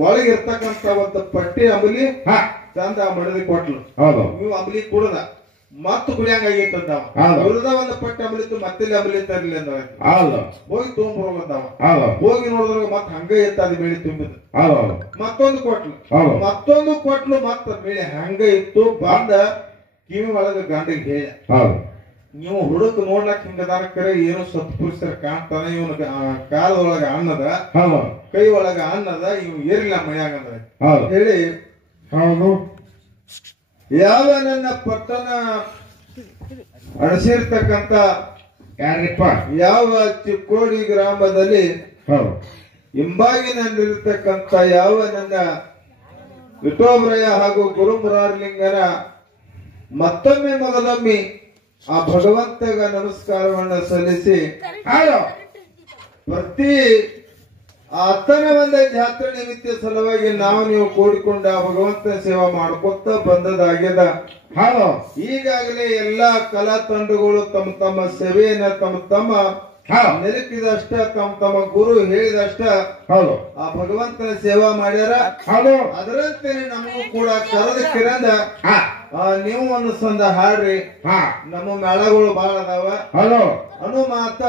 ಒಳಗಿರ್ತಕ್ಕಂತ ಒಂದು ಪಟ್ಟಿ ಅಂಬಲಿ ಚಂದ ಮಡದಿ ಕೊಟ್ಲು. ನೀವು ಅಂಬಲಿ ಕುಡದ ಮತ್ತ ಕುಡಿಯಂಗ ಆಗೈತಂತ ಕುಡ್ದ ಒಂದು ಪಟ್ಟಿ ಅಂಬಲಿತ್ತು ಮತ್ತೆಲ್ಲಿ ಅಂಬಲಿ ತರ್ಲಿ ಅಂದ ಹೋಗಿ ತೊಗೊಂಡ್ಬರೋಗಂತಾವ. ಹೋಗಿ ನೋಡಿದ್ರ ಮತ್ ಹಂಗ ಇತ್ತ ಅದು ಬೇಳೆ ತುಂಬಿದ. ಮತ್ತೊಂದು ಕೊಟ್ಲು ಮತ್ತ ಬೇಳೆ ಹಂಗ ಇತ್ತು. ಬಂದ ಕಿವಿ ಒಳಗ ಗಂಡಿಗೆ ಹೇಳ, ನೀವು ಹುಡುಕ್ ನೋಡ್ಲಕ್ ಹಿಂಗದಾರ ಕರೆ ಏನು ಸತ್ಪುರುಷರ ಕಾಣ್ತಾನ. ಇವನು ಕಾಲದೊಳಗ ಅನ್ನದ ಕೈ ಒಳಗ ಅನ್ನದ ಇವ್ ಏರಿಲ್ಲ ಮನ್ಯಾಗ ಅಂದ್ರೆ ಹೇಳಿ ಯಾವ ನನ್ನ ಪಟ್ಟಣ ಅಣಸಿರ್ತಕ್ಕಂತ ಯಾರಿಪ್ಪ ಯಾವ ಚಿಕ್ಕೋಡಿ ಗ್ರಾಮದಲ್ಲಿ ಹಿಂಬಾಗಿನಲ್ಲಿರ್ತಕ್ಕಂತ ಯಾವ ನನ್ನ ವಿಠೋಬರಯ್ಯ ಹಾಗೂ ಗುರು ಮುರಾರಲಿಂಗನ ಮತ್ತೊಮ್ಮೆ ಮೊದಲೊಮ್ಮೆ ಆ ಭಗವಂತಗ ನಮಸ್ಕಾರವನ್ನ ಸಲ್ಲಿಸಿ ಪ್ರತಿ ಆತನ ಒಂದ ಜಾತ್ರೆ ನಿಮಿತ್ತ ಸಲುವಾಗಿ ನೀವು ಕೂಡಿಕೊಂಡ ಭಗವಂತನ ಸೇವಾ ಮಾಡ್ಕೊತ ಬಂದದಾಗ್ಯದ. ಈಗಾಗಲೇ ಎಲ್ಲಾ ಕಲಾ ತಂಡಗಳು ತಮ್ಮ ತಮ್ಮ ಸೇವೆಯನ್ನ ತಮ್ಮ ನಿಲುಕಿದಷ್ಟ ತಮ್ಮ ಗುರು ಹೇಳಿದಷ್ಟ ಆ ಭಗವಂತನ ಸೇವಾ ಮಾಡ್ಯಾರ. ಅದರಂತೆ ನಮಗೂ ಕೂಡ ಕರೆದ ಕಿರಂದ ನೀವು ಒಂದು ಸಂದ ಹಾಡ್ರಿ. ನಮ್ಮ ಮೇಳಗಳು ಬಹಳ ಅದಾವ ಅನ್ನೋ ಮಾತ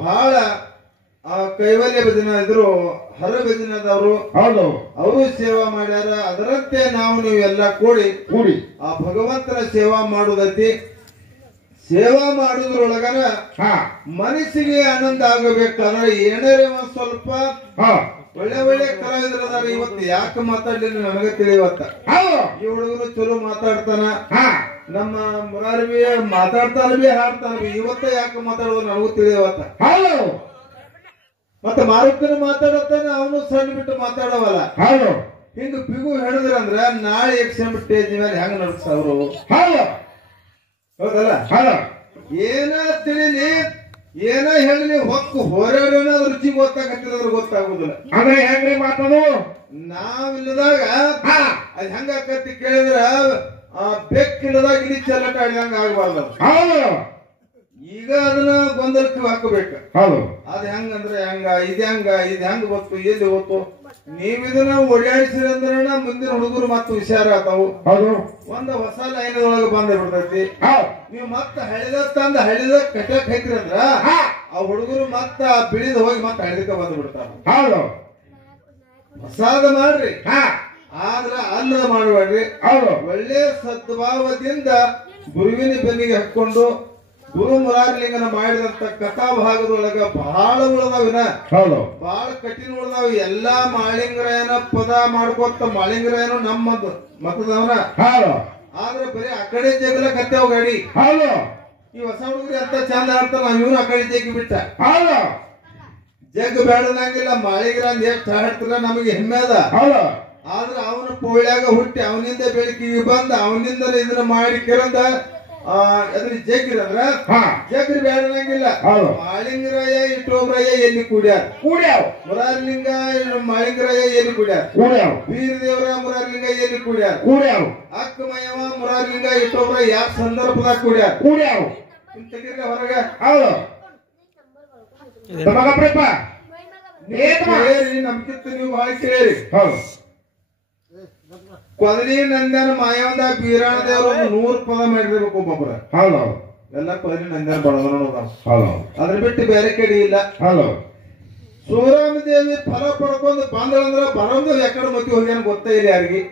ಬಹಳ ಕೈವಲ್ಯ ಭಜನ ಇದ್ರು ಹರ ಭಜನದವರು ಅವರು ಸೇವಾ ಮಾಡ್ಯಾರ. ಅದರಂತೆ ನೀವು ಎಲ್ಲ ಕೂಡಿ ಆ ಭಗವಂತನ ಸೇವಾ ಮಾಡುದೈತಿ. ಸೇವಾ ಮಾಡುದ್ರೊಳಗನ ಮನಸ್ಸಿಗೆ ಆನಂದ ಆಗಬೇಕಾದ್ರೆ ಏನಾರೇ ಒಂದ್ ಸ್ವಲ್ಪ ಒಳ್ಳೆ ಕಲಾವಿದರದಾರ. ಇವತ್ತು ಯಾಕೆ ಮಾತಾಡ್ಲಿಲ್ಲ ನನಗೆ ತಿಳಿವತ್ತ. ಈ ಹುಡುಗರು ಚಲೋ ಮಾತಾಡ್ತಾನ, ನಮ್ಮ ಮುರಾರಿ ಮಾತಾಡ್ತಾನ ಬಿ ಹಾಡ್ತಾನ ಬಿ. ಇವತ್ತ ಯಾಕೆ ಮಾತಾಡೋದು ನನಗೂ ತಿಳಿಯವತ್ತ. ಮತ್ತೆ ಮಾರುಕನ ಮಾತಾಡತಾನ, ಅವನು ಸಣ್ಣ ಬಿಟ್ಟು ಮಾತಾಡವಲ್ಲ. ಹಿಂಗ ಬಿಗು ಹೇಳಿದ್ರಂದ್ರ ನಾಳೆ ಎಕ್ಸಾಮ್ ಸ್ಟೇಜ್ ಮೇಲೆ ಹೆಂಗ ನಡ್ಸವ್ರು ಹೌದಲ್ಲ. ಏನ ತಿಳಿಲಿ ಏನ ಹೇಳಿ ಹೊಕ್ಕು ಹೊರಡೋಣ ರುಚಿ ಗೊತ್ತಾಗತ್ತಿದ್ರ ಗೊತ್ತಾಗುದಿಲ್ಲ. ಅಂದ್ರೆ ಹೆಂಗ್ರಿ ಮಾತದು ನಾವಿಲ್ಲದಾಗ ಅದ್ ಹೆಂಗ ಆಕತಿ ಕೇಳಿದ್ರ ಬೆಕ್ಕಿಲ್ಲದಾಗ ಇಲ್ಲಿ ಚೆಲ್ಲಟ ಆಡಿದಂಗ ಆಗ್ಬಾರ್ದು. ಈಗ ಅದನ್ನ ಗೊಂದಲಕ್ಕೆ ಹಾಕಬೇಕು. ಅದ್ ಹೆಂಗಂದ್ರೆ ಇದ್ ಹೆಂಗ ಗೊತ್ತು ಎಲ್ಲಿ ಗೊತ್ತು. ನೀವ್ ಇದನ್ನ ಓಡಾಡಿಸಿರಿ ಅಂದ್ರ ಮುಂದಿನ ಹುಡುಗರು ಮತ್ತ ಹುಷಾರ ಆತಾವು. ಒಂದ್ ಹೊಸ ಲೈನ್ ಒಳಗೆ ಬಂದ ಬಿಡ್ತೈತಿ. ನೀವ್ ಮತ್ತ ಹಳಿದ ಕಟ್ಟಕ್ ಹಾಕಿರಿ ಅಂದ್ರ ಆ ಹುಡುಗರು ಮತ್ತ ಬಿಳಿದ ಹೋಗಿ ಮತ್ತ ಹಳಿದಕ್ಕ ಬಂದ್ ಬಿಡ್ತಾರ. ಹೊಸಾದ ಮಾಡ್ರಿ ಆದ್ರ ಅಲ್ಲದ ಮಾಡಬೇಡ್ರಿ. ಒಳ್ಳೆ ಸದ್ಭಾವದಿಂದ ಗುರುವಿನ ಬೆನ್ನಿಗೆ ಹಾಕೊಂಡು ಗುರು ಮುರಾರಲಿಂಗನ ಮಾಡಿದಂತ ಕಥಾ ಭಾಗದೊಳಗ ಬಹಳ ಉಳದಾವಿನ ಬಹಳ ಕಠಿಣ ಉಳದಾವ. ಎಲ್ಲಾ ಮಾಳಿಂಗರಾಯನ ಪದ ಮಾಡ್ಕೊತ ಮಾಳಿಂಗರಾಯನು ನಮ್ಮ ಮತದವನ. ಆದ್ರೆ ಬರೀ ಆ ಕಡೆ ಜಗಲ ಕತ್ತೇವ್ ಗಾಡಿ. ಈ ಹೊಸ ಹುಡುಗರಿ ಅಂತ ಚಂದ ಆಡ್ತಾನ, ಇವನು ಆ ಕಡೆ ಜಗ್ಗಿ ಬಿಟ್ಟ. ಜಗ್ ಬೇಡದಂಗಿಲ್ಲ ಮಾಳಿಂಗರಾಯನ್ ಎಷ್ಟು ಹಾಡ್ತಾರ ನಮಗೆ ಹೆಮ್ಮೆ ಅದ. ಆದ್ರೆ ಅವನ ಪೋಳ್ಯಾಗ ಹುಟ್ಟಿ ಅವನಿಂದ ಬೆಳಕಿಗೆ ಬಂದ ಅವನಿಂದ ಇದನ್ನ ಮಾಡಿ ಕೆರಂದ ಅದ್ರ ಜಗ್ಗಿರಂದ್ರ ಜಗ್ರಿ ಬೇಡಂಗಿಲ್ಲ. ಮಾಳಿಂಗರಾಯ ಇಟ್ಟೋಬ್ರಾಯ ಎಲ್ಲಿ ಕೂಡ್ಯಾವ ಮುರಾರಲಿಂಗ ಮಾಳಿಂಗರಾಯ ಎಲ್ಲಿ ಕೂಡ್ಯಾವ ವೀರದೇವರ ಮುರಾರಲಿಂಗ ಎಲ್ಲಿ ಕೂಡ್ಯಾವ ಅಕ್ಕಮಯವ ಮುರಾರಲಿಂಗ ಇಟ್ಟೋಬ್ರ ಯಾವ ಸಂದರ್ಭದಾಗ ಕೂಡ್ಯಾವ ತೆಗಿರ್ಗ ಹೊರಗ ನಮ್ಕಿತ್ತ ನೀವು ಬಹಳ ಕೇಳಿ. ಕೊದಲಿ ನಂದನ ಮಾಯವಂದ ಬೀರಾಣ ದೇವರು 100 ಪದ ಮಾಡಿರ್ಬೇಕು ಒಬ್ಬೊಬ್ರ. ಎಲ್ಲ ಕೊದಲಿ ನಂದನ ಬಡದ ಅದ್ರ ಬಿಟ್ಟು ಬೇರೆ ಕಡೆ ಇಲ್ಲ. ಶಿವರಾಮ ದೇವಿ ಫಲ ಪಡ್ಕೊಂಡು ಬಂದಳಂದ್ರ ಬರೋದು ಎಕಡೆ ಮತಿ ಹೋಗ್ಯಾನ ಗೊತ್ತ ಇಲ್ಲ ಯಾರಿಗೆ.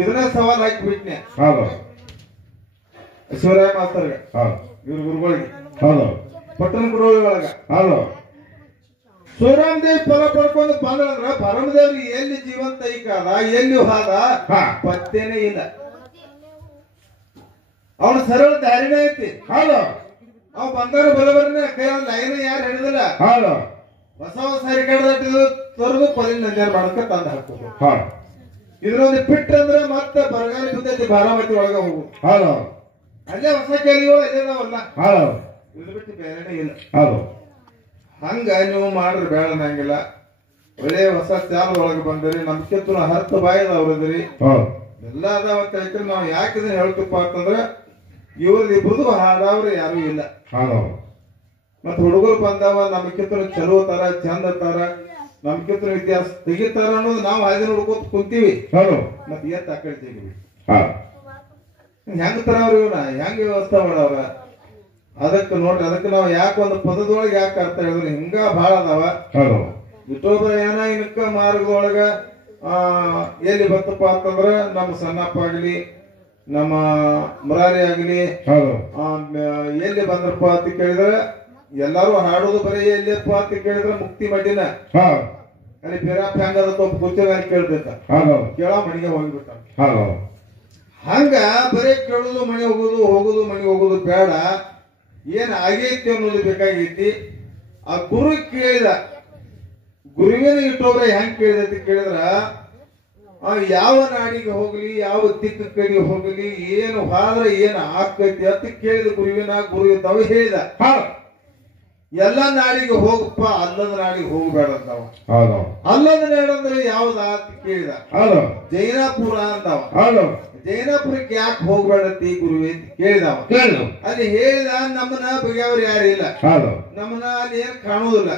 ಇದನ್ನ ಸವಾಲ್ ಹಾಕಿ ಬಿಟ್ನೆ ಶಿವರಾಮ ಮಾಸ್ತರ್ಗ ಇವ್ರ ಗುರುಗಳಿಗೆ ಪಟ್ಟಣ ಗುರುಗಳೊಳಗ. ಶಿವರಾಮ ದೇವಿ ಫಲ ಪಡ್ಕೊಂಡು ಬಂದ್ರಂದ್ರ ಭರಮದೇವ್ರಿಗೆ ಎಲ್ಲಿ ಜೀವಂತ ಐಕಾದ ಎಲ್ಲಿ ಹಾದ ಪತ್ತೇನೆ ಇಲ್ಲ. ಅವನ ಸರಳ ದಾರಿನೇ ಐತಿ. ಅವ್ ಬಂಗಾರ ಬಲಬರನೆ ಕೈ ಲೈನ್ ಯಾರು ಹಿಡಿದಿಲ್ಲ. ಹೊಸ ರಿಕಾರ್ಡ್ ತೊರೆದು ಕೊಲಿನ ನಂಜಾರ ಮಾಡಕ ತಂದ ಹಾಕೋದು. ಇದ್ರೊಂದು ಪಿಟ್ ಅಂದ್ರೆ ಮತ್ತೆ ಬರಗಾಲ ಬಿದ್ದೈತಿ ಬಾರಾಮತಿ ಒಳಗ ಹೋಗು. ಅಲ್ಲೇ ಹೊಸ ಕೇಳಿಗಳು ಅಲ್ಲೇದಾವಲ್ಲ. ಇದ್ರ ಬಿಟ್ಟು ಬೇರೆನೇ ಇಲ್ಲ. ಹಂಗ ನೀವು ಮಾಡ್ರಿ ಬೇಡಂಗಿಲ್ಲ. ಒಳ್ಳೆ ಹೊಸ ಚಾಲದೊಳಗೆ ಬಂದಿರಿ. ನಮ್ಕಿಂತ ಹತ್ತು ಬಾಯದವ್ರದ್ರಿ ಎಲ್ಲ ಅದಾವತ್ತ ಹೇಳ್ತೀರಿ. ನಾವ್ ಯಾಕಿದನ್ನ ಹೇಳ್ತಪ್ಪ ಅಂತಂದ್ರ ಇವ್ರದ್ದು ಇಬ್ಬರದು ಹಾಡವ್ರು ಯಾರು ಇಲ್ಲ. ಮತ್ ಹುಡುಗರು ಬಂದಾವ ನಮ್ಕಿಂತ ಚಲೋ ತರ ಚಂದ ತರ ನಮ್ಕಿಂತ ಇತಿಹಾಸ ತೆಗಿತಾರ ಅನ್ನೋದು ನಾವು ಹಾದಿ ನೋಡ್ಕೋತ ಕುಂತೀವಿ. ಮತ್ ಎತ್ತ ಆ ಕಡೆ ತೆಗಿವಿ ಹೆಂಗ್ ತರವ್ರ ಇವನ ಹೆಂಗ್ ವ್ಯವಸ್ಥೆ ಮಾಡವ್ರ. ಅದಕ್ಕೆ ನೋಡ್ರಿ, ಅದಕ್ಕೆ ನಾವು ಯಾಕೆ ಒಂದು ಪದದೊಳಗೆ ಯಾಕೆ ಅರ್ಥ ಹೇಳಿದ್ರೆ ಹಿಂಗ ಬಹಳ ಅದಾವ. ಇಟ್ಟೊಬ್ಬರ ಏನ ಇನ್ಕ ಮಾರ್ಗದೊಳಗ ಎಲ್ಲಿ ಬರ್ತಪ್ಪ ಅಂತಂದ್ರ ನಮ್ಮ ಸಣ್ಣಪ್ಪ ಆಗ್ಲಿ ನಮ್ಮ ಮುರಾರಿ ಆಗ್ಲಿ ಎಲ್ಲಿ ಬಂದ್ರಪ್ಪ ಅಂತ ಕೇಳಿದ್ರೆ ಎಲ್ಲಾರು ಹಾಡೋದು ಬರೀ ಎಲ್ಲಿಯಪ್ಪ ಅಂತ ಕೇಳಿದ್ರೆ ಮುಕ್ತಿ ಮಡ್ಡಿನ ಅಲ್ಲಿ ಬೇರಪ್ಪ ಹೆಂಗದ ಕೂಚೆ ಕೇಳ್ತೈತ ಕೇಳ ಮನೆಗೆ ಹೋಗ್ಬಿಟ್ಟ. ಹಂಗ ಬರೀ ಕೇಳುದು ಮನೆ ಹೋಗುದು ಹೋಗುದು ಮನೆಗೆ ಹೋಗುದು ಬೇಡ. ಏನ್ ಆಗೈತಿ ಅನ್ನೋದು ಬೇಕಾಗೈತಿ. ಆ ಗುರು ಕೇಳಿದ, ಗುರುವಿನ ಇಟ್ಟೋಬ್ರೆ ಹೆಂಗ್ ಕೇಳಿದೈತಿ ಕೇಳಿದ್ರ ಯಾವ ನಾಡಿಗೆ ಹೋಗ್ಲಿ ಯಾವ ದಿಕ್ಕ ಕಡೆಗೆ ಹೋಗ್ಲಿ ಏನು ಹಾದ್ರ ಏನ್ ಆಕೈತಿ ಅಂತ ಕೇಳಿದ ಗುರು ಇದ್ದಾವ ಹೇಳಿದ. ಎಲ್ಲಾ ನಾಡಿಗೆ ಹೋಗಪ್ಪ, ಅಲ್ಲದ ನಾಡಿಗೆ ಹೋಗ್ಬೇಡ ಅಂತಾವ. ಅಲ್ಲದ ನಾಡು ಅಂದ್ರೆ ಯಾವ್ದ ಅಂತ ಕೇಳಿದ. ಜೈನಾಪುರ ಅಂತಾವ. ಜೈನಾಪುರಕ್ಕೆ ಯಾಕೆ ಹೋಗ್ಬೇಡತ್ತಿ ಗುರುವಿ ಅಂತ ಕೇಳಿದವ. ಅಲ್ಲಿ ಹೇಳಿದ ನಮ್ಮನ್ನ ಬಗೆಯವ್ರು ಯಾರಿಲ್ಲ, ನಮ್ಮನ್ನ ಅಲ್ಲಿ ಏನ್ ಕಾಣುದಿಲ್ಲ,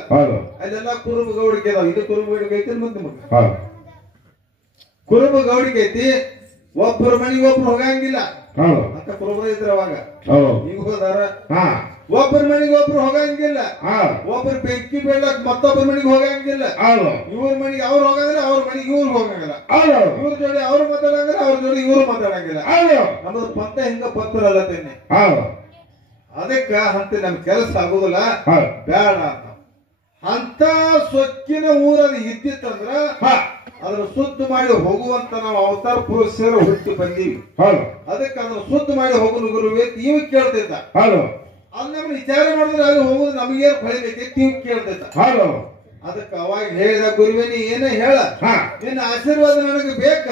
ಅಲ್ಲೆಲ್ಲ ಕುರುಬ ಗೌಡಿಕೆ ಅದಾವ. ಇದು ಕುರುಬ ಗೌಡಿಕೆ ಐತಿ ಮತ್ತೆ ಕುರುಬ ಗೌಡಿಕೆ ಐತಿ. ಒಬ್ಬರ ಮನೆಗೆ ಒಬ್ರು ಹೋಗಂಗಿಲ್ಲ ಅಂತ ಕುರುಬರ ಇದ್ರ ಅವಾಗ. ಈಗ ಹೋದಾರ ಒಬ್ಬರ ಮನೆಗೆ ಒಬ್ರು ಹೋಗಂಗಿಲ್ಲ, ಒಬ್ಬರು ಬೆಂಕಿ ಬೀಳಕ್ ಮತ್ತೊಬ್ಬರ ಮನೆಗೆ ಹೋಗಂಗಿಲ್ಲ, ಇವ್ರ ಮನೆಗೆ ಅವ್ರು ಹೋಗಂಗಿಲ್ಲ, ಅವ್ರ ಮನೆಗೆ ಇವ್ರು ಹೋಗಂಗಿಲ್ಲ, ಇವ್ರ ಜೋಡಿ ಅವ್ರು ಮಾತಾಡಂಗಿಲ್ಲ, ಅವ್ರ ಜೋಡಿ ಇವ್ರು ಮಾತಾಡಂಗಿಲ್ಲ. ನಮ್ಮದು ಪಂಥ ಹಿಂಗ ಪತ್ರ ಅಲ್ಲತೇನೆ. ಅದಕ್ಕ ಅಂತ ನಮ್ ಕೆಲಸ ಆಗುದಿಲ್ಲ, ಬೇಡ ಅಂತ. ಅಂತ ಸೊಕ್ಕಿನ ಊರಲ್ಲಿ ಇದ್ದಿತ್ತಂದ್ರ ಅದನ್ನ ಶುದ್ಧ ಮಾಡಿ ಹೋಗುವಂತ ನಾವು ಅವತಾರ ಪುರುಷರು ಹುಟ್ಟಿ ಬಂದೀವಿ. ಅದಕ್ಕೆ ಅದನ್ನ ಶುದ್ಧ ಮಾಡಿ ಹೋಗುದು ಗುರುವೇ ಇವ್ ಕೇಳ್ತೈತ. ಅಲ್ಲಿ ನಮ್ಗೆ ವಿಚಾರ ಮಾಡಿದ್ರೆ ಅಲ್ಲಿ ಹೋಗುದು ನಮಗೇನು ಹೊಳಿತೈತಿ ಇವ್ ಕೇಳ್ತೈತ. ಅದಕ್ಕೆ ಅವಾಗ ಹೇಳಿದ ಗುರುವೇ ನೀ ಏನ ಹೇಳ, ನಿನ್ನ ಆಶೀರ್ವಾದ ನನಗೆ ಬೇಕ.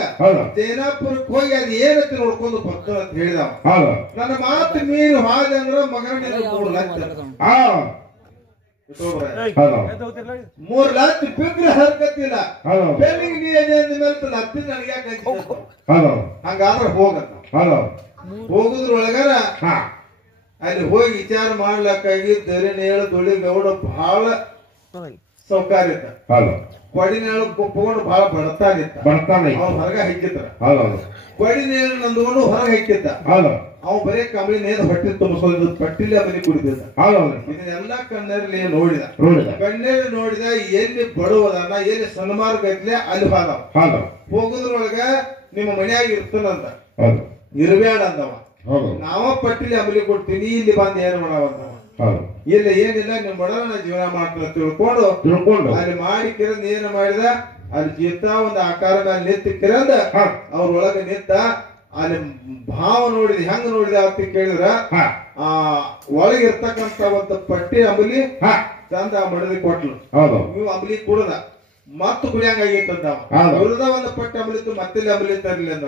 ಜೈನಾಪುರಕ್ಕೆ ಹೋಗಿ ಅದು ಏನಂತ ನೋಡ್ಕೊಂಡು ಬರ್ತಾರ ಅಂತ ಹೇಳಿದವ. ನನ್ನ ಮಾತು ಮೀರಿ ಹಾದೆ ಅಂದ್ರ ಮಗನ 3 ಲಕ್ಷ 3 ಲಕ್ಷ ಬಿಗ್ರ ಹರ್ಕತ್ತಿಲ್ಲ. ಬೆಲ್ಲಿಗೆ ನೀ ಅದೇ ಮೇಲೆ ಹತ್ತಿ ನನಗೆ ಯಾಕೆ ಹಂಗಾದ್ರೆ ಹೋಗತ್ತ. ಹೋಗುದ್ರೊಳಗಾರ ಅಲ್ಲಿ ಹೋಗಿ ವಿಚಾರ ಮಾಡ್ಲಕ್ಕಾಗಿ ದರಿನೇಳು ದೊಳಿ ಗೌಡ ಬಹಳ ಸೌಕರ್ಯ ಇತ್ತ. ಕೊಡಿನೇಳು ಕುಪ್ಪಕೊಂಡು ಬಹಳ ಬಡತಾನಿತ್ತ. ಅವ್ನು ಹೊರಗ ಹಾಕಿದ್ರ. ಕೊಡಿನೇಳು ನಂದುಕೊಂಡು ಹೊರಗೆ ಹಾಕಿದ್ದ. ಅವ್ ಬರೀ ಕಂಬಳಿ ನೇದ ಹೊಟ್ಟೆ ತುಂಬಿಸೋದು ಪಟ್ಟಿಲ್ಲ ಮನೆ ಕುಡಿದಿದ್ದ. ಇದನ್ನೆಲ್ಲಾ ಕಣ್ಣಲ್ಲಿ ನೋಡಿದ. ಕಣ್ಣಲ್ಲಿ ನೋಡಿದ ಎಲ್ಲಿ ಬಡವದನ್ನ ಎಲ್ಲಿ ಸನ್ಮಾರ್ಗತ್ಲೆ ಅಲ್ಲಿ ಹೋದ. ಹೋಗುದ್ರೊಳಗ ನಿಮ್ಮ ಮನ್ಯಾಗ ಇರ್ತಾನಂತ, ಇರ್ಬೇಡ ಅಂದವ. ನಾವ ಪಟ್ಟಿಲಿ ಅಂಬಲಿ ಕೊಡ್ತೀನಿ, ಇಲ್ಲಿ ಬಂದ್ ಏನ್ ಮಾಡವಂತವ. ಇಲ್ಲ ಏನಿಲ್ಲ ನಿಮ್ ಬಡವನ ಜೀವನ ಮಾಡ್ತಾನ ತಿಳ್ಕೊಂಡು ಅಲ್ಲಿ ಮಾಡಿ ಕಿರಂದ್ ಏನ್ ಮಾಡಿದ, ಅಲ್ಲಿ ಜೀತ ಒಂದು ಆಕಾರ ಮೇಲೆ ನಿಂತು ಕಿರಂದ ಅವ್ರೊಳಗ ನಿಂತ. ಅಲ್ಲಿ ಭಾವ ನೋಡಿದ ಹೆಂಗ ನೋಡಿದ ಅಂತ ಕೇಳಿದ್ರ ಒಳಗಿರ್ತಕ್ಕಂತ ಒಂದು ಪಟ್ಟಿ ಅಂಬಲಿ ಚಂದ ಮಡದಿ ಕೊಟ್ಲು. ನೀವು ಅಂಬಲಿ ಕುಡದ ಮತ್ತ ಕುಡಿಯಂಗಾಗಿತ್ತಂತ. ಕುಡ್ದ ಒಂದು ಪಟ್ಟಿ ಅಂಬಲಿತ್ತು, ಮತ್ತೆಲ್ಲಿ ಅಂಬಲಿ ತರಲಿ ಅಂದ.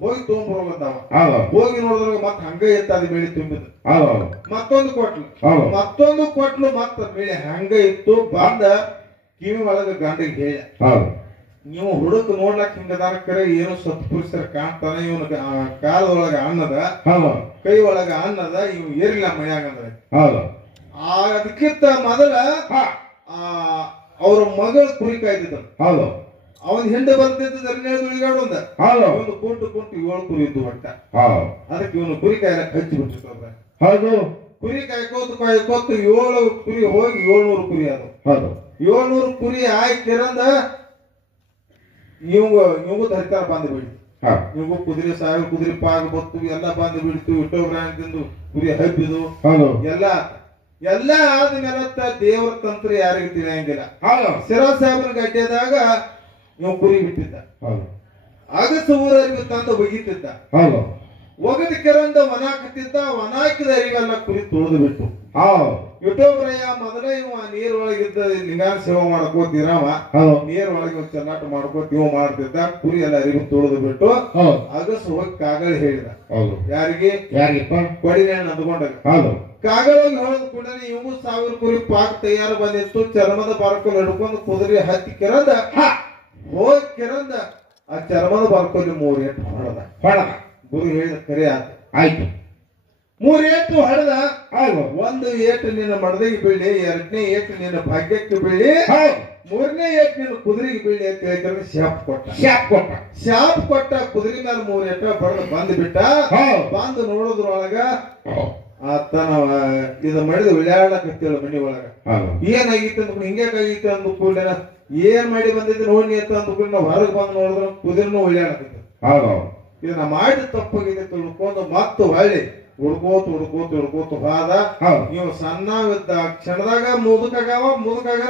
ಹೋಗಿ ತೊಗೊಂಡ್ಬರೋಗಂತಾವ. ಹೋಗಿ ನೋಡಿದ್ರಾಗ ಮತ್ ಹಂಗ ಇತ್ತ ಅದು ಮೇಳಿ ತುಂಬಿದ. ಮತ್ತೊಂದು ಕೊಟ್ಲು ಮತ್ತ ಮೇಳಿ ಹಂಗ ಇತ್ತು. ಬಂದ ಕಿವಿ ಒಳಗ ಗಂಡಿಗೆ ಹೇಳ, ನೀವು ಹುಡುಕ ನೋಡ್ಲಕ್ ಹಿಂಗದಾರ ಕರೆ ಏನು ಸತ್ಪುರುಷರ ಕಾಣ್ತಾನ. ಇವನ ಕಾಲದೊಳಗ ಅನ್ನದ, ಕೈ ಒಳಗ ಅನ್ನದ, ಇವ್ ಏರಿಲ್ಲ ಮನ್ಯಾಗ ಅಂದ್ರೆ. ಅದಕ್ಕಿಂತ ಮೊದಲ ಅವ್ರ ಮಗಳು ಕುರಿ ಕಾಯ್ತಿದ್ದ. ಅವನ್ ಹಿಂದೆ ಬರ್ತಿದ್ದ ದುಳಿಗಾಡು ಒಂದ ಒಂದು ಕುಂಟು 7 ಕುರಿ ಇದ್ದು ಒಟ್ಟ. ಅದಕ್ಕೆ ಇವನು ಕುರಿ ಕಾಯಲಕ್ ಹಚ್ಚಿ ಬಿಟ್ಟಿರ್ತಾರೆ. ಕುರಿ ಕಾಯ್ಕೋತ 7 ಕುರಿ ಹೋಗಿ 700 ಕುರಿ ಅದು. 700 ಕುರಿ ಆಯ್ತಿರಂದ ಇವಂಗು ಧರಿತಾರ ಬಂದು ಬಿಡಿ. ಇವಂಗು ಕುದುರೆ 1000 ಕುದುರೆ ಪಾಗ ಬತ್ತು ಎಲ್ಲ ಬಂದು ಬಿಡ್ತು. ಇಟ್ಟೋಗ್ರಂದು ಕುರಿ ಹಬ್ಬಿದು ಎಲ್ಲ ಆದ್ಮೇಲೆ ದೇವರ ತಂತ್ರ ಯಾರಿಗೂ ತಿಳಿಯಂಗಿಲ್ಲ. ಸಿರಾಜ್ ಸಾಹೇಬನ ಗಡ್ಡೆದಾಗ ಇವ್ ಕುರಿ ಬಿಟ್ಟಿದ್ದ. ಅಗಸ ಊರಲ್ಲಿ ತಂದು ಒಗಿತಿದ್ದ. ಒಗದ ಕೆರಂದ ವನಾಕತ್ತಿದ್ದ. ವನಾಕಿದ ಅರಿವೆಲ್ಲ ಕುರಿ ತುಳಿದು ಬಿಟ್ಟು. ಯುಟೋಬ್ರಯ್ಯ ಮೊದಲ ಇವ ನೀರೊಳಗಿದ್ದ ಲಿಂಗಾನ ಸೇವೆ ಮಾಡ್ಕೋತಿರವ. ನೀರೊಳಗೆ ಒಂದು ಚನ್ನಾಟ ಮಾಡ್ಕೋತ ಇವ್ ಮಾಡ್ತಿದ್ದ. ಕುರಿ ಎಲ್ಲ ಅರಿವು ತುಳಿದು ಬಿಟ್ಟು ಅಗಸ ಹೋಗಿ ಕಾಗಳಿ ಹೇಳಿದ. ಯಾರಿಗೆ ಕೊಡಿನೇಳು ಅಂದ್ಕೊಂಡಾಗ ಕಾಗಳೋಗಿ ಹೊಡೆದ ಕೂಡ ಇವು 1000 ಕುರಿ ಪಾಕ್ ತಯಾರು ಬಂದಿತ್ತು. ಚರ್ಮದ ಬಾರ್ಕೋಲ್ ಹಿಡ್ಕೊಂಡು ಕುದುರೆ ಹತ್ತಿ ಕೆರಂದ ಹೋಗಿ ಕೆರಂದ ಆ ಚರ್ಮದ ಬಾರ್ಕೋಲಿ 3 ಏಟು ಹೊಡೆದ. ಗುರು ಹೇಳಿದ ಕರೆ ಆಯ್ತು. 3 ಏಟು ಹೊಡೆದ. ಒಂದು ಏಟು ನಿನ್ನ ಮಡದಿಗೆ ಬೀಳಿ, ಎರಡನೇ ಏಟು ನಿನ್ನ ಭಾಗ್ಯಕ್ಕೆ ಬೀಳಿ, ಮೂರನೇ ಏಟು ನಿನ್ನ ಕುದುರೆಗೆ ಬೀಳಿ ಅಂತ ಹೇಳ್ತಾರೆ. ಶಾಪ್ ಕೊಟ್ಟ ಕುದುರೆ ಮೇಲೆ 3 ಏಟ ಬಡದು ಬಂದ್ ಬಿಟ್ಟ. ಬಂದು ನೋಡೋದ್ರೊಳಗ ಆತನ ಇದು ಮಾಡಿದ ವಿಳ್ಯಾಡಕತ್ತೇಳು ಮನಿ ಒಳಗ. ಏನಾಗಿತ್ತು ಅಂದ್ಕೊಂಡು ಹಿಂಗ್ಯಾಕಾಗಿತ್ತು ಅಂದ ಕೂಡಲೇ ಏನ್ ಮಾಡಿ ಬಂದಿದ್ದು ನೋಡಿ ಅಂತ ಅಂದ್ಕೊಂಡು ನಾವು ಹೊರಗೆ ಬಂದು ನೋಡಿದ್ರೆ ಕುದುರೆನೂ ವಿಳ್ಯಾಡಕತ್ತ. ಇದನ್ನ ಮಾಡಿ ತಪ್ಪಾಗಿದೆ ತಿಳ್ಕೊಂಡು ಮತ್ತು ಹೊಳ್ಳಿ ಹುಡ್ಕೋತ ಹೋದ. ಇವ್ ಸಣ್ಣವಿದ್ದ ಕ್ಷಣದಾಗ ಮುದುಕಾಗವ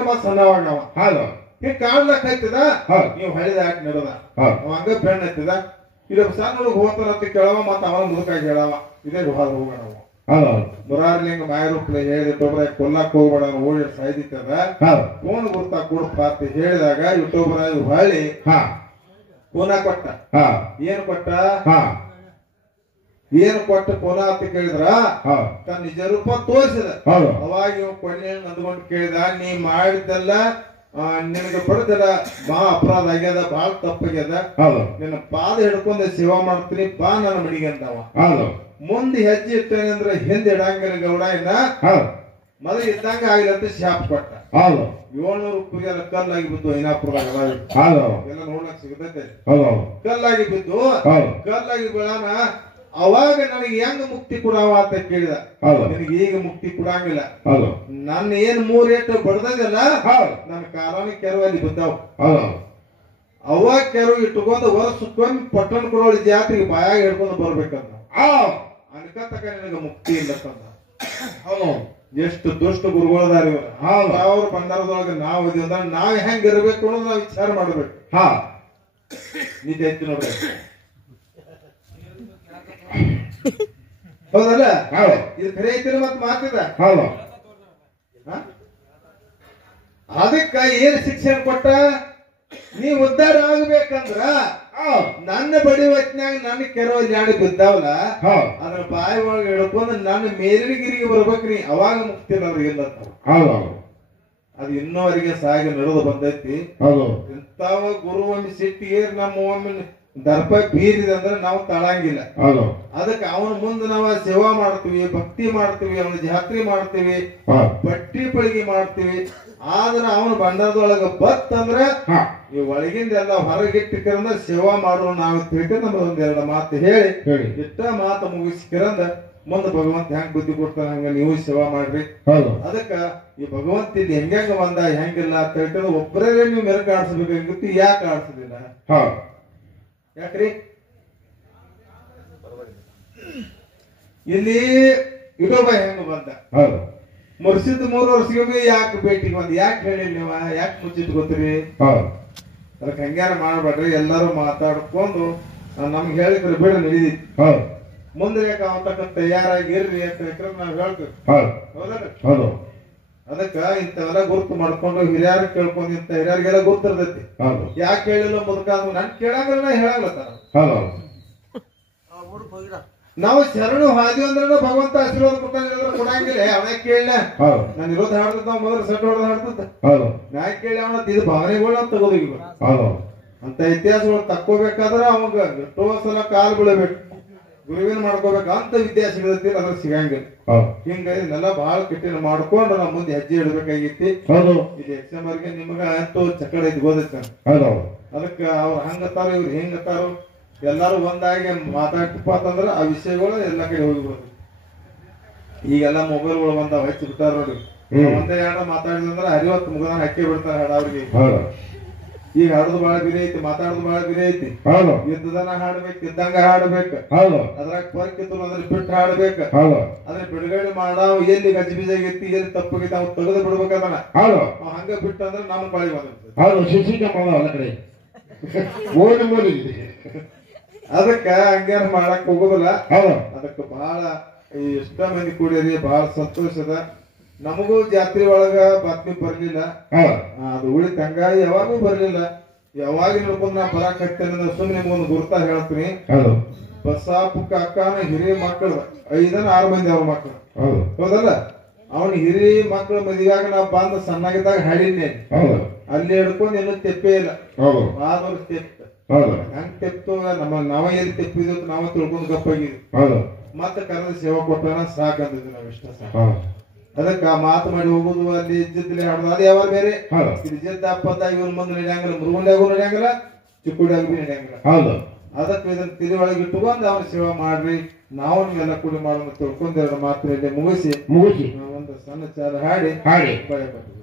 ಮತ್ ಸಣ್ಣವಾಗವ. ಹಿಂಗ್ ಕಾಣ್ಲಕ್ಕೈತದ. ನೀವು ಹಳಿದ ಯಾಕೆ ನಡೆದ ಅವ ಹಂಗ ಬೆಣ್ಣ ಹತ್ತಿದ. ಇದು ಸಣ್ಣ ಹುಡುಗ ಹೋಗ್ತಾನ ಅಂತ ಕೇಳವ ಮತ್ತ ಅವನ ಮುದುಕಾಗಿ ಹೇಳವ. ಇದೇ ಹೋಗೋಣ ಮುರಾರ್ಲಿಂಗ ಮಾಯರೂಪ್ಲೆ ಹೇಳಿದ ಕೊಲ್ಲಕ್ ಹೋಗ್ಬೇಡ ಓಡಿ ಸಾಯ್ದಿತ್ತದ. ಫೋನ್ ಗುರ್ತಾ ಕೊಡಪ್ಪ ಅಂತ ಹೇಳಿದಾಗ ಯೂಟ್ಯೂಬರ್ ಹೊಳ್ಳಿ ಫೋನ ಕೊಟ್ಟ. ಏನು ಕೊಟ್ಟ ಫೋನ ಅಂತ ಕೇಳಿದ್ರ ತನ್ನ ನಿಜ ರೂಪ ತೋರಿಸಿದ. ಅವಾಗ ಇವ್ ಕೊಂಡೆ ನಂದ್ಕೊಂಡು ಕೇಳಿದ, ನೀ ಮಾಡಿದ್ದೆಲ್ಲ ನಿನಗೆ ಬಡದೆಲ್ಲ ಬಾ ಅಪರಾಧ ಆಗ್ಯದ, ಬಾಳ ತಪ್ಪಾಗ್ಯದ, ನಿನ್ನ ಪಾದ ಹಿಡ್ಕೊಂಡ ಸೇವಾ ಮಾಡ್ತೀನಿ ಬಾ ನನ್ನ ಮಡಿಗೆ ಅಂತವ. ಮುಂದೆ ಹೆಜ್ಜೆ ಇಟ್ಟೇನೆ ಅಂದ್ರೆ ಹಿಂದೆ ಇಡಂಗಿಲ್ಲ ಗೌಡ ಇನ್ನ ಮೊದಲು ಇದ್ದಂಗ ಆಗಿಲ್ಲ ಅಂತ ಶಾಪ್ ಕೊಟ್ಟ. 700 ಕುರಿಯಲ್ಲ ಕಲ್ಲಾಗಿ ಬಿದ್ದು ಐನಾಪುರದಾಗ ಎಲ್ಲ ನೋಡ್ಲಕ್ ಸಿಗತೈತೆ. ಕಲ್ಲಾಗಿ ಬಿದ್ದು ಕಲ್ಲಾಗಿ ಬೀಳಾನ. ಅವಾಗ ನನಗೆ ಹೆಂಗ ಮುಕ್ತಿ ಕೊಡವ ಅಂತ ಕೇಳಿದ. ನಿನಗೆ ಈಗ ಮುಕ್ತಿ ಕೊಡಂಗಿಲ್ಲ, ನನ್ನ ಏನ್ 3 ಏಟು ಬಡ್ದದಲ್ಲ ನನ್ನ ಕಾಲಾನ ಕೆರವಲ್ಲಿ ಬಿದ್ದಾವ. ಅವಾಗ ಕೆರವು ಇಟ್ಕೊಂಡು ವರ್ಷಕ್ಕೊಮ್ಮೆ ಪಟ್ಟಣ ಕೊಡೋಳಿ ಜಾತ್ರೆಗೆ ಬಾಯಾಗ ಹಿಡ್ಕೊಂಡು ಬರ್ಬೇಕಂತ ಅನ್ಕತಕ ನಿನಗೆ ಮುಕ್ತಿ ಇಲ್ಲ ತಂದ. ಎಷ್ಟು ದುಷ್ಟ ಗುರುಗಳದಾರ ಇವರು. ಅವ್ರ ಬಂಡಾರದೊಳಗೆ ನಾವು ಇದೀವಿ ಅಂದ್ರೆ ನಾವ್ ಹೆಂಗ್ ಇರ್ಬೇಕು ಅನ್ನೋದು ನಾವ್ ವಿಚಾರ ಮಾಡ್ಬೇಕು. ನಿಜ ಐತಿ ನೋಡ್ರಿ, ಹೌದಲ್ಲ? ಇದು ಖರೆ ಐತಿಲ್ಲ ಮತ್ ಮಾತಿದ. ಅದಕ್ಕ ಏನ್ ಶಿಕ್ಷಣ ಕೊಟ್ಟ? ನೀ ಉದ್ಧಾರ ಆಗ್ಬೇಕಂದ್ರ ನನ್ನ ಬಡಿ ಹೊತ್ನ್ಯಾಗ ನನ್ನ ಕೆರವಲ್ಲಿ ಜಾಡಿ ಬಿದ್ದಾವಲ್ಲ ಅದ್ರ ಬಾಯಿ ಒಳಗೆ ಹಿಡ್ಕೊಂಡು ನನ್ನ ಮೇಲಿಗಿರಿಗೆ ಬರ್ಬೇಕ್ರಿ, ಅವಾಗ ಮುಕ್ತಿ ಅವ್ರಿಗೆ ಇಲ್ಲ. ಅದು ಇನ್ನೋವರೆಗೆ ಸಾಗಿ ನಡೆದು ಬಂದೈತಿ. ಇಂತಾವ ಗುರು ಒಮ್ಮೆ ಸಿಟ್ಟಿಗೆ ನಮ್ಮ ಒಮ್ಮೆ ದರ್ಪ ಬೀರಿದೆ ಅಂದ್ರೆ ನಾವು ತಳಂಗಿಲ್ಲ. ಅದಕ್ಕೆ ಅವನ ಮುಂದೆ ನಾವು ಸೇವಾ ಮಾಡ್ತೀವಿ, ಭಕ್ತಿ ಮಾಡ್ತೀವಿ, ಅವನ ಜಾತ್ರೆ ಮಾಡ್ತೀವಿ, ಬಟ್ಟಿ ಪಳಿಗೆ ಮಾಡ್ತೀವಿ. ಆದ್ರೆ ಅವನ ಬಂಡದೊಳಗ ಬತ್ ಅಂದ್ರೆ ಈ ಒಳಗಿಂದ ಎಲ್ಲ ಹೊರಗಿಟ್ಟಿಕರಂದ ಸೇವಾ ಮಾಡೋಣ ನಾವು ತಿಳ್ಕೊಂಡು ನಮ್ದು 1-2 ಮಾತು ಹೇಳಿ ಇಷ್ಟ ಮಾತು ಮುಗಿಸ್ಕಿರಂದ ಮುಂದೆ ಭಗವಂತ ಹೆಂಗ್ ಬುದ್ಧಿ ಕೊಡ್ತಾನ ಹಂಗ ನೀವು ಸೇವಾ ಮಾಡ್ರಿ. ಅದಕ್ಕ ಈ ಭಗವಂತ ಇಲ್ಲಿ ಹೆಂಗ ಬಂದ ಹೆಂಗಿಲ್ಲ ಅಂತ ಹೇಳ್ಕೊಂಡು ಒಬ್ಬರೇ ನೀವು ಮೆರಕ ಆಡ್ಸ್ಬೇಕಾಗಿತ್ತು. ಯಾಕೆ ಆಡ್ಸಲಿಲ್ಲ? ಯಾಕ್ರಿ? ಇಲ್ಲಿ ಯೂಟ್ಯೂಬ್ ಹೆಂಗ ಬಂದ? ಮುರ್ಸಿದ್ 3 ವರ್ಷಕ್ಕೆ ಯಾಕೆ ಭೇಟಿಗೆ ಬಂದ? ಯಾಕೆ ಹೇಳಿಲ್ಲ ನೀವ? ಯಾಕೆ ಮುಚ್ಚಿಟ್ ಗೊತ್ತ್ರಿ? ಅದಕ್ಕೆ ಹಂಗ್ಯಾರ ಮಾಡ್ಬೇಡ್ರಿ, ಎಲ್ಲಾರು ಮಾತಾಡ್ಕೊಂಡು ನಮ್ಗೆ ಹೇಳಿದ್ರೆ ಬೇಡ ನಡೀತಿ. ಮುಂದೆ ಅವತಕ್ಕ ತಯಾರಾಗಿರ್ರಿ ಅಂತ ನಾವ್ ಹೇಳ್ತೀವಿ, ಹೌದಲ್ರಿ? ಅದಕ್ಕ ಇಂಥವೆಲ್ಲ ಗುರುತು ಮಾಡ್ಕೊಂಡು ಹಿರಿಯರ ಕೇಳ್ಕೊಂಡು ಇಂತ ಹಿರಿಯರಿಗೆಲ್ಲ ಗುರ್ತಿರ್ತೈತಿ. ಯಾಕೆ ಹೇಳಿಲ್ಲ ಮುದುಕ ನನ್ ಕೇಳಂಗಿಲ್ಲ ಹೇಳಾಗ್ಲತ್ತಾರ. ನಾವು ಶರಣು ಹಾದಿ ಅಂದ್ರೆ ಭಗವಂತ ಆಶೀರ್ವಾದ ಕೊಡಂಗಿಲ್ಲ. ಅವನ ಕೇಳ ನಾನು ಇರೋದ್ ಹಾಡ್ತದ, ನಾವ್ ಮೊದಲು ಸೆಟ್ ಹೊಡೆದ್ ಹಾಡ್ತದ. ನಾ ಕೇಳಿ ಅವನ ಇದು ಭಾವನೆಗಳನ್ನ ತಗೋದಿಲ್ಲ ಅಂತ ಇತಿಹಾಸಗಳು ತಕ್ಕೋಬೇಕಾದ್ರ ಅವಾಗ ಎಷ್ಟೋ ಸಲ ಕಾಲ್ ಬೀಳಬೇಕು, ಗುರುವಿನ ಮಾಡ್ಕೋಬೇಕು ಅಂತ ವಿದ್ಯಾ ಸಿಗತಿ, ಅದ್ರ ಸಿಗಂಗಿಲ್ಲ. ಹಿಂಗ ಇದನ್ನೆಲ್ಲ ಬಹಳ ಕಠಿಣ ಮಾಡ್ಕೊಂಡು ನಾವ್ ಮುಂದೆ ಹೆಜ್ಜೆ ಇಡ್ಬೇಕಾಗಿತಿ. ಇದು ಎಕ್ಸಾಮ್ವರ್ಗೆ ನಿಮಗ ಅಂತೂ ಚಕಡ ಐತಿ ಗೋದೈತ. ಅದಕ್ಕ ಅವ್ರು ಹಂಗತ್ತಾರ ಇವ್ರು ಹೆಂಗತ್ತಾರು ಎಲ್ಲಾರು ಒಂದಾಗಿ ಮಾತಾಡ್ತಪ್ಪ ಅಂತಂದ್ರ ಆ ವಿಷಯಗಳು ಎಲ್ಲಾ ಕಡೆ ಹೋಗಿಬಿಡೋದು. ಈಗೆಲ್ಲ ಮೊಬೈಲ್ಗಳು ಬಂದಾವ, ಹೆಚ್ಚು ಬಿಟ್ಟಾರ ನೋಡಿ. ಒಂದೇ ಹಾಡ ಮಾತಾಡಿದಂದ್ರ 50 ಮುಗದಾನ ಹಾಕಿ ಬಿಡ್ತಾರ ಹಾಡ ಅವ್ರಿಗೆ. ಈಗ ಹಾಡೋದು ಬಾಳ ಬಿರಿ ಐತಿ, ಮಾತಾಡೋದು ಬಾಳ ಬಿರಿ ಐತಿ. ಯುದ್ಧದನ ಹಾಡ್ಬೇಕು, ಇದ್ದಂಗ ಹಾಡ್ಬೇಕು. ಅದ್ರಾಗ ಪರ್ಕ್ ಇತ್ತು ಅದ್ರ ಬಿಟ್ಟು ಹಾಡ್ಬೇಕು. ಅದ್ರ ಬಿಡುಗಡೆ ಮಾಡಾವ್ ಎಲ್ಲಿ ಗಜಿಬಿಜ ಆಗೈತಿ, ಎಲ್ಲಿ ತಪ್ಪಾಗೈತಿ ಅವ್ ತೆಗೆದು ಬಿಡ್ಬೇಕದನ್ನ. ಹಂಗ ಬಿಟ್ಟು ಅಂದ್ರೆ ನಮ್ಮ ಬಾಳಿ ಬಂದಿರ್ತದೆ. ಅದಕ್ಕ ಹಂಗೇನ ಮಾಡಕ್ ಹೋಗುದಿಲ್ಲ. ಅದಕ್ಕ ಬಹಳ ಎಷ್ಟ ಮಂದಿ ಕೂಡಿರಿ, ಬಹಳ ಸಂತೋಷದ. ನಮಗೂ ಜಾತ್ರೆ ಒಳಗ ಬಾತ್ಮಿ ಬರ್ಲಿಲ್ಲ, ಅದು ಉಳಿತ ಹಂಗ ಯಾವಾಗೂ ಬರ್ಲಿಲ್ಲ. ಯಾವಾಗ ನೋಡ್ಕೊಂಡ್ ನಾ ಬರಾಕ್ ಹತ್ತೇನೆ ಸುಮ್ಮನೆ ನಿಮ್ಗೊಂದು ಗುರ್ತಾ ಹೇಳ್ತೀನಿ. ಬಸಾಪುಕ್ಕ ಅಕ್ಕನ ಹಿರಿಯ ಮಕ್ಕಳು 5-6 ಮಂದಿ ಅವ್ರ ಮಕ್ಕಳು, ಹೌದಲ್ಲ? ಅವನ ಹಿರಿಯ ಮಕ್ಕಳ ಮದುವೆಯಾಗ ನಾವ್ ಬಂದ ಸಣ್ಣಾಗಿದ್ದಾಗ ಹಾಡಿನೇ ಅಲ್ಲಿ ಹಿಡ್ಕೊಂಡು ಏನೂ ತೆಪ್ಪೇ ಇಲ್ಲ. ಆದವ್ರು ತೆಪ್ಪ ಹಂಗ ತೆಪ್ತು ನಾವ ಎಲ್ಲಿ ತೆಪ್ಪಿದ್ ನಾವ ತಿಳ್ಕೊಂಡು ಗಪ್ಪಾಗಿದ್ವಿ. ಮತ್ತೆ ಕರೆದ ಸೇವಾ ಕೊಟ್ಟಾನ ಸಾಕಂದಿದ್ವಿ ನಾವ್ ಇಷ್ಟ ಸಾಕ ಹೌದು ಅದಕ್ಕ ಮಾತು ಮಾಡಿ ಹೋಗುದು ಅಲ್ಲಿ ಇಜ್ಜತ್ಲಿ ಹಾಡುದು ಅದು ಯಾವ ಬೇರೆ ಹೌದು ಇಜ್ಜತ್ ಅಪ್ಪತ್ತಾಗಿ ಇವ್ರ ಮುಂದೆ ನಡೆಯಂಗಿಲ್ಲ ಮುರುಗುಂಡ್ಯಾಗೂ ನಡೆಯಂಗಿಲ್ಲ ಚಿಕ್ಕುಡ್ಯಾಗೂ ನಡೆಯಂಗಿಲ್ಲ ಹೌದು ಅದಕ್ಕೆ ಇದನ್ನ ತಿರುವೊಳಗೆ ಇಟ್ಟುಕೊಂಡು ಅವ್ರ ಸೇವಾ ಮಾಡ್ರಿ ನಾವು ನೀವೆಲ್ಲ ಕೂಡಿ ಮಾಡೋಣ ತಿಳ್ಕೊಂಡ್ ಎರಡು ಮಾತು ಇಲ್ಲಿ ಮುಗಿಸಿ ಮುಗಿಸಿ ಒಂದು ಸಣ್ಣ ಚಾರ ಹಾಡಿ ಹಾಡಿ ಭಯ ಪಟ್ಟು